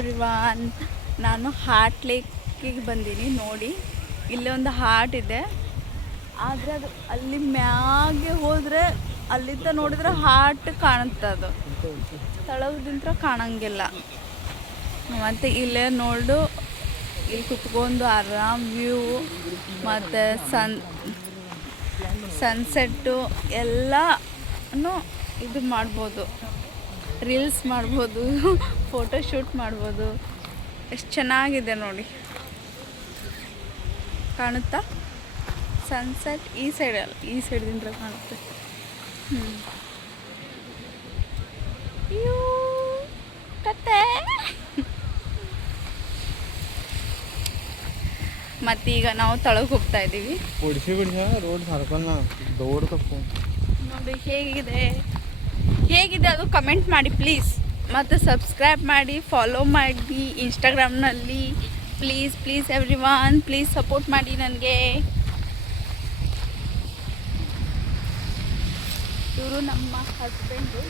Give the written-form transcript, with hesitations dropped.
Everyone. ನಾನು heart ಲೇಕಿಗೆ ಬಂದೀನಿ ನೋಡಿ. ಇಲ್ಲಿ ಒಂದು ಹಾರ್ಟ್ ಇದೆ, ಆದರೆ ಅದು ಅಲ್ಲಿ ಮ್ಯಾಗೆ ಹೋದರೆ ಅಲ್ಲಿಂದ ನೋಡಿದ್ರೆ ಹಾರ್ಟ್ ಕಾಣುತ್ತೆ, ಅದು ತಳಗದಿಂತ್ರ ಕಾಣಂಗಿಲ್ಲ. ಮತ್ತು ಇಲ್ಲೇ ನೋಡು, ಇಲ್ಲಿ ಕುತ್ಕೊಂಡು ಆರಾಮ್ ವ್ಯೂ ಮತ್ತು ಸನ್ಸೆಟ್ಟು ಎಲ್ಲನೂ ಇದು ಮಾಡ್ಬೋದು, ರೀಲ್ಸ್ ಮಾಡ್ಬೋದು, ಫೋಟೋಶೂಟ್ ಮಾಡ್ಬೋದು. ಎಷ್ಟು ಚೆನ್ನಾಗಿದೆ ನೋಡಿ, ಕಾಣುತ್ತಾ ಸನ್ಸೆಟ್? ಈ ಸೈಡಲ್ಲ, ಈ ಸೈಡ್ದಿಂದ ಕಾಣುತ್ತೆ. ಕತೆ ಮತ್ತೀಗ ನಾವು ತಳಗೆ ಹೋಗ್ತಾ ಇದ್ದೀವಿ. ರೋಡ್ ನೋಡಿ ಹೇಗಿದೆ ಅದು ಕಮೆಂಟ್ ಮಾಡಿ ಪ್ಲೀಸ್. ಮತ್ತು ಸಬ್ಸ್ಕ್ರೈಬ್ ಮಾಡಿ, ಫಾಲೋ ಮಾಡಿ ಇನ್ಸ್ಟಾಗ್ರಾಮ್ನಲ್ಲಿ. ಪ್ಲೀಸ್ ಎವ್ರಿವಾನ್, ಪ್ಲೀಸ್ ಸಪೋರ್ಟ್ ಮಾಡಿ ನನಗೆ. ಇವರು ನಮ್ಮ ಹಸ್ಬೆಂಡು.